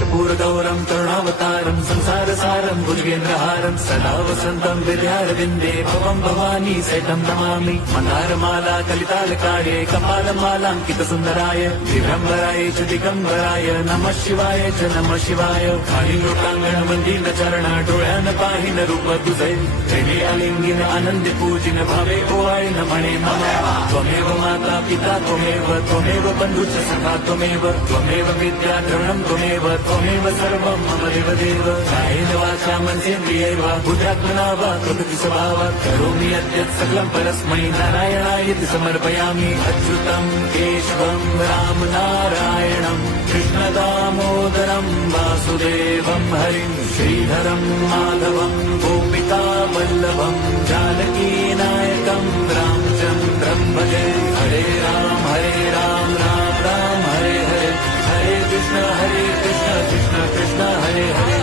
कर्पूरगौरं करुणावतारं संसारसारं भुजगेन्द्रहारं सदा वसन्तं विद्यारविन्दे भवं भवानी सहितं नमामि। मन्दारमाला कलितालकार्ये कपालमालाङ्कितसुन्दराय दिगम्बराय च दिगम्बराय नमः शिवाय च नमः शिवाय। कालिलोकाङ्गणमन्दिरचरण डोळ्यान पाहिन रूप तुझे प्रेमे अलिंगिन आनंदी पूजिन भावे ओवाळी नमणे मम। त्वमेव माता पिता त्वमेव बन्धुश्च सखा त्वमेव विद्या द्रविणं त्वमेव सर्वं मम देवदेव। कायेन वाचा मनसेन्द्रियैर्व बुद्ध्यात्मना वा प्रकृति स्वभावात् करोमि यद्यत् सकलं परस्मै नारायणायति समर्पयामि। अच्युतं केशवं राम नारायणं कृष्णदामोदरं वासुदेवं हरिं श्रीधरं माधवं गोपिका वल्लभं जानकीनायकं रामचन्द्रं भजे। हरे राम राम राम हरे हरे, हरे कृष्ण